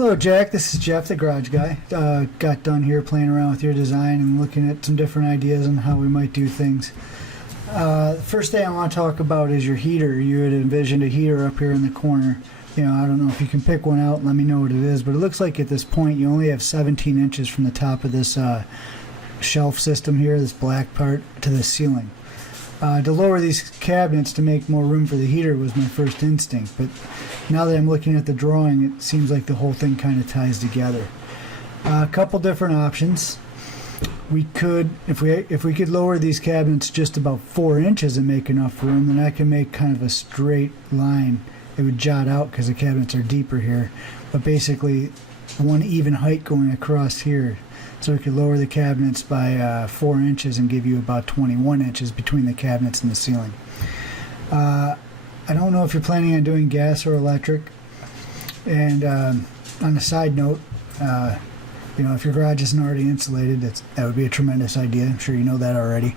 Hello, Jack. This is Jeff, the Garage Guy. Got done here playing around with your design and looking at some different ideas on how we might do things. The first thing I want to talk about is your heater. You had envisioned a heater up here in the corner. I don't know if you can pick one out and let me know what it is, but it looks like at this point you only have 17 inches from the top of this shelf system here, this black part, to the ceiling. To lower these cabinets to make more room for the heater was my first instinct, but now that I'm looking at the drawing, it seems like the whole thing kind of ties together. A couple different options. We could, if we could lower these cabinets just about 4 inches and make enough room, then I can make kind of a straight line. It would jot out because the cabinets are deeper here, but basically one even height going across here. So we could lower the cabinets by 4 inches and give you about 21 inches between the cabinets and the ceiling. I don't know if you're planning on doing gas or electric. And on a side note, if your garage isn't already insulated, that would be a tremendous idea. I'm sure you know that already.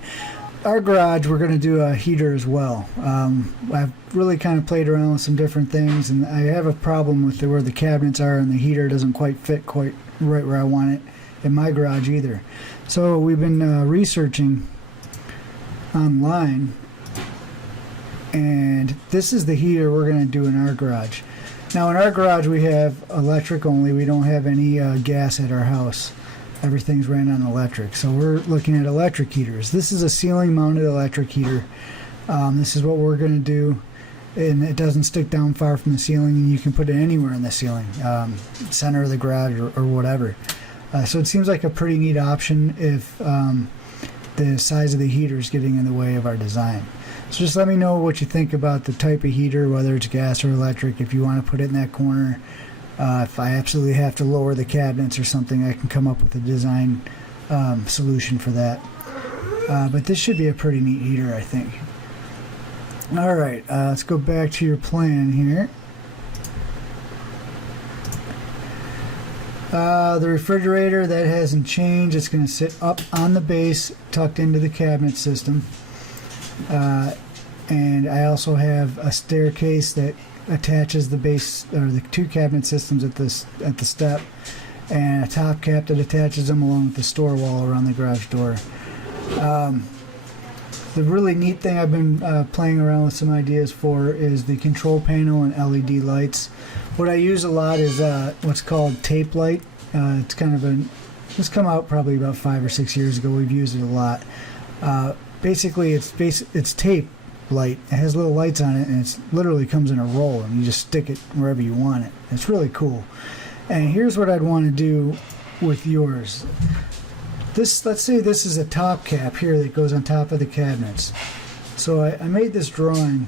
Our garage, we're going to do a heater as well. I've really kind of played around with some different things, and I have a problem with where the cabinets are, and the heater doesn't quite fit quite right where I want it in my garage either. So we've been researching online, and this is the heater we're going to do in our garage. Now in our garage we have electric only. We don't have any gas at our house. Everything's ran on electric. So we're looking at electric heaters. This is a ceiling mounted electric heater. This is what we're going to do, and it doesn't stick down far from the ceiling, and you can put it anywhere in the ceiling, center of the garage or whatever. So it seems like a pretty neat option if the size of the heater is getting in the way of our design. So just let me know what you think about the type of heater, whether it's gas or electric. If you want to put it in that corner, if I absolutely have to lower the cabinets or something, I can come up with a design solution for that. But this should be a pretty neat heater, I think. Alright, let's go back to your plan here. The refrigerator, that hasn't changed. It's going to sit up on the base, tucked into the cabinet system. And I also have a staircase that attaches the base, or the two cabinet systems at the step, and a top cap that attaches them along with the store wall around the garage door. The really neat thing I've been playing around with some ideas for is the control panel and LED lights. What I use a lot is what's called tape light. It's come out probably about 5 or 6 years ago. We've used it a lot. Basically, it's tape light. It has little lights on it, and it literally comes in a roll, and you just stick it wherever you want it. It's really cool. And here's what I'd want to do with yours. Let's say this is a top cap here that goes on top of the cabinets. So I made this drawing.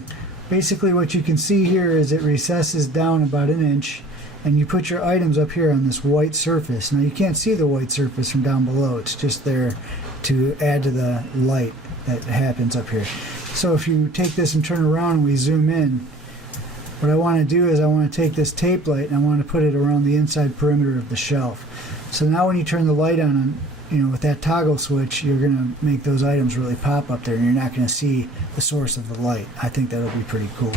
Basically what you can see here is it recesses down about 1 inch, and you put your items up here on this white surface. Now you can't see the white surface from down below. It's just there to add to the light that happens up here. So if you take this and turn around and we zoom in, what I want to do is I want to take this tape light and I want to put it around the inside perimeter of the shelf. So now when you turn the light on, with that toggle switch, you're going to make those items really pop up there, and you're not going to see the source of the light. I think that'll be pretty cool.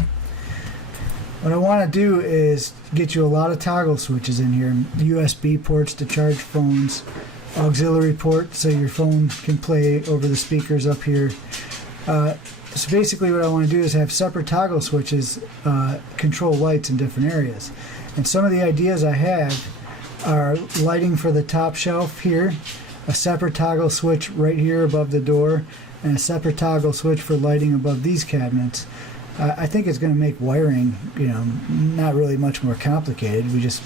What I want to do is get you a lot of toggle switches in here, USB ports to charge phones, auxiliary port so your phone can play over the speakers up here. So basically what I want to do is have separate toggle switches control lights in different areas. And some of the ideas I have are lighting for the top shelf here, a separate toggle switch right here above the door, and a separate toggle switch for lighting above these cabinets. I think it's going to make wiring, not really much more complicated. We just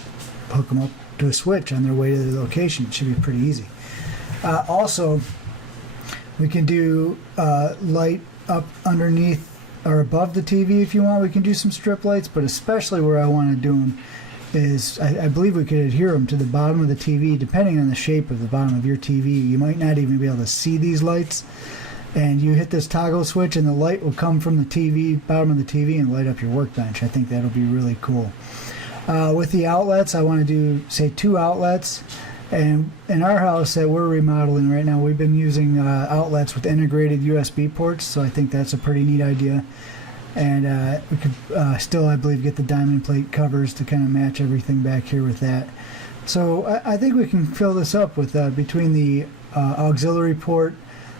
hook them up to a switch on their way to the location. It should be pretty easy. Also, we can do light up underneath or above the TV if you want. We can do some strip lights, but especially where I want to do them is I believe we could adhere them to the bottom of the TV. Depending on the shape of the bottom of your TV, you might not even be able to see these lights, and you hit this toggle switch and the light will come from the TV, bottom of the TV, and light up your workbench. I think that'll be really cool. With the outlets, I want to do, say, 2 outlets. And in our house that we're remodeling right now, we've been using outlets with integrated USB ports, so I think that's a pretty neat idea. and we could still, I believe, get the diamond plate covers to kind of match everything back here with that. So I think we can fill this up with between the auxiliary port,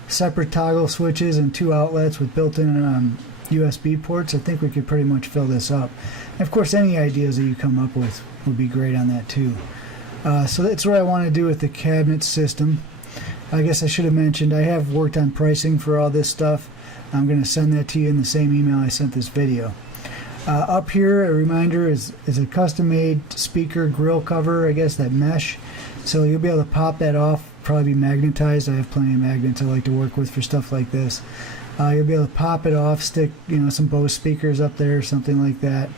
separate toggle switches, and 2 outlets with built-in USB ports. I think we could pretty much fill this up. And of course, any ideas that you come up with would be great on that too. So that's what I want to do with the cabinet system. I guess I should have mentioned I have worked on pricing for all this stuff. I'm going to send that to you in the same email I sent this video. Up here, a reminder, is a custom-made speaker grill cover, I guess, that mesh. So you'll be able to pop that off, probably be magnetized. I have plenty of magnets I like to work with for stuff like this. You'll be able to pop it off, stick some Bose speakers up there, something like that,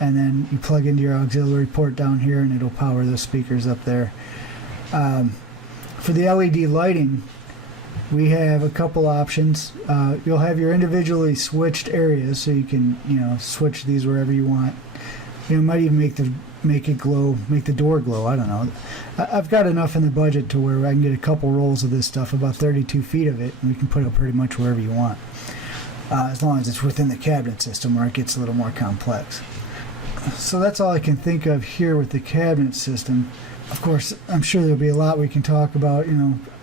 and then you plug into your auxiliary port down here and it'll power those speakers up there. For the LED lighting, we have a couple options. You'll have your individually switched areas, so you can switch these wherever you want. Might even make it glow, make the door glow. I don't know. I've got enough in the budget to where I can get a couple rolls of this stuff, about 32 feet of it, and we can put it pretty much wherever you want, as long as it's within the cabinet system, where it gets a little more complex. So that's all I can think of here with the cabinet system. Of course, I'm sure there'll be a lot we can talk about.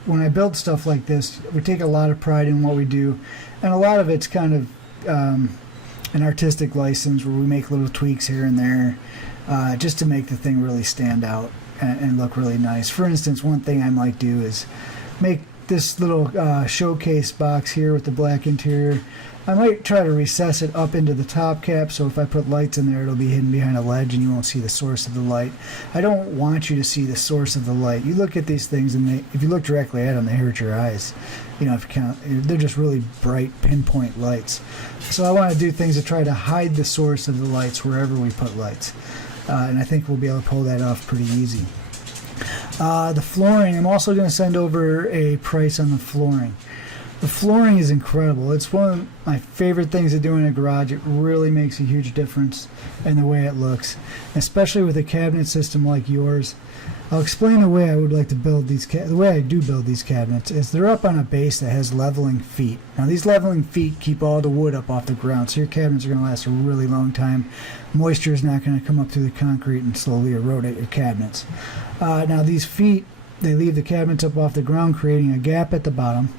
When I build stuff like this, we take a lot of pride in what we do, and a lot of it's kind of an artistic license where we make little tweaks here and there just to make the thing really stand out and look really nice. For instance, one thing I might do is make this little showcase box here with the black interior. I might try to recess it up into the top cap, so if I put lights in there, it'll be hidden behind a ledge and you won't see the source of the light. I don't want you to see the source of the light. You look at these things, and if you look directly at them, they hurt your eyes. If you count, they're just really bright, pinpoint lights. So I want to do things to try to hide the source of the lights wherever we put lights. And I think we'll be able to pull that off pretty easy. The flooring, I'm also going to send over a price on the flooring. The flooring is incredible. It's one of my favorite things to do in a garage. It really makes a huge difference in the way it looks, especially with a cabinet system like yours. I'll explain the way I would like to build these. The way I do build these cabinets is they're up on a base that has leveling feet. Now these leveling feet keep all the wood up off the ground, so your cabinets are going to last a really long time. Moisture is not going to come up through the concrete and slowly erode at your cabinets. Now these feet, they leave the cabinets up off the ground, creating a gap at the bottom.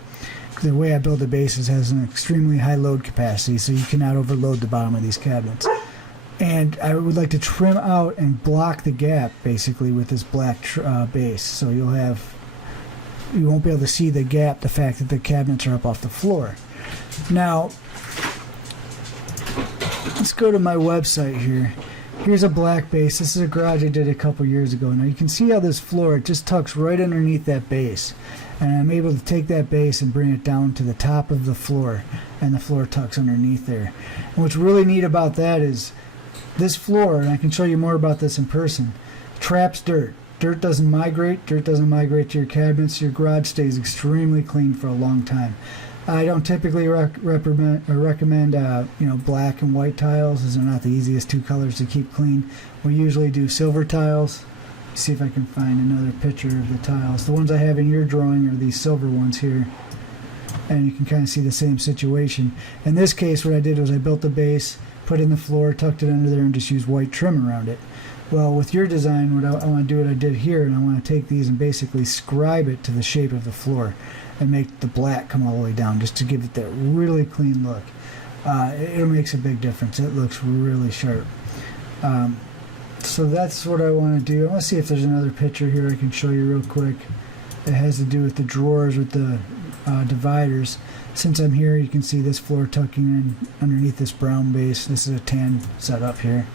The way I build the bases has an extremely high load capacity, so you cannot overload the bottom of these cabinets. And I would like to trim out and block the gap basically with this black base, so you won't be able to see the gap, the fact that the cabinets are up off the floor. Now let's go to my website here. Here's a black base. This is a garage I did a couple years ago. Now you can see how this floor, it just tucks right underneath that base. And I'm able to take that base and bring it down to the top of the floor, and the floor tucks underneath there. And what's really neat about that is this floor, and I can show you more about this in person, traps dirt. Dirt doesn't migrate. Dirt doesn't migrate to your cabinets. Your garage stays extremely clean for a long time. I don't typically recommend black and white tiles, as they're not the easiest two colors to keep clean. We usually do silver tiles. See if I can find another picture of the tiles. The ones I have in your drawing are these silver ones here, and you can kind of see the same situation. In this case, what I did was I built the base, put in the floor, tucked it under there, and just used white trim around it. Well, with your design, I want to do what I did here, and I want to take these and basically scribe it to the shape of the floor and make the black come all the way down, just to give it that really clean look. It makes a big difference. It looks really sharp. So that's what I want to do. I want to see if there's another picture here I can show you real quick. It has to do with the drawers with the dividers. Since I'm here, you can see this floor tucking in underneath this brown base. This is a tan setup here.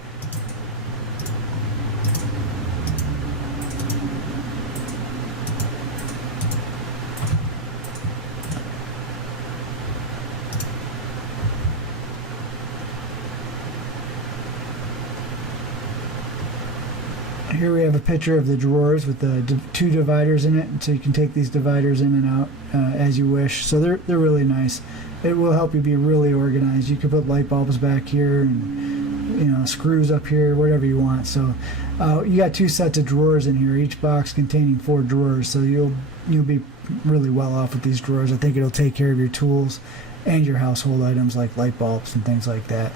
Here we have a picture of the drawers with the two dividers in it, so you can take these dividers in and out as you wish. So they're really nice. It will help you be really organized. You can put light bulbs back here and screws up here, whatever you want. So you got two sets of drawers in here, each box containing 4 drawers. So you'll be really well off with these drawers. I think it'll take care of your tools and your household items like light bulbs and things like that.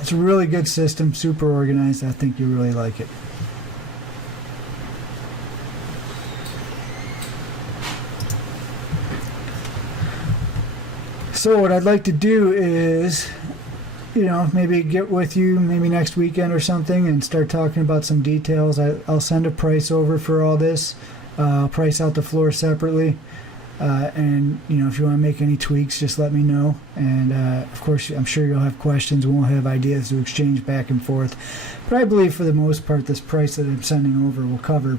It's a really good system, super organized. I think you really like it. So what I'd like to do is, maybe get with you maybe next weekend or something and start talking about some details. I'll send a price over for all this. I'll price out the floor separately. And if you want to make any tweaks, just let me know. And of course, I'm sure you'll have questions and we'll have ideas to exchange back and forth. But I believe for the most part, this price that I'm sending over will cover,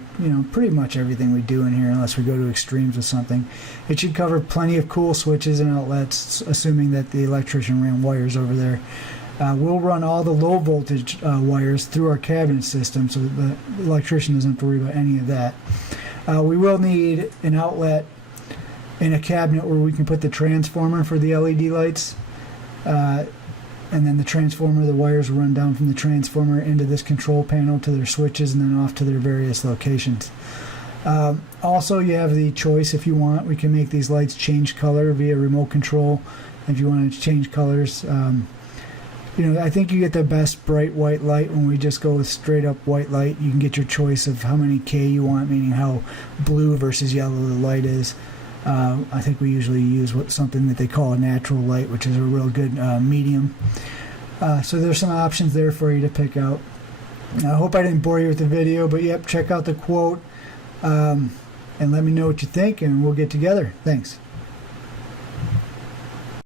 pretty much everything we do in here, unless we go to extremes with something. It should cover plenty of cool switches and outlets, assuming that the electrician ran wires over there. We'll run all the low voltage wires through our cabinet system, so the electrician doesn't have to worry about any of that. We will need an outlet in a cabinet where we can put the transformer for the LED lights, and then the transformer, the wires run down from the transformer into this control panel to their switches and then off to their various locations. Also, you have the choice, if you want, we can make these lights change color via remote control. If you want to change colors, I think you get the best bright white light when we just go with straight up white light. You can get your choice of how many K you want, meaning how blue versus yellow the light is. I think we usually use something that they call a natural light, which is a real good medium. So there's some options there for you to pick out. I hope I didn't bore you with the video, but yep, check out the quote and let me know what you think, and we'll get together. Thanks.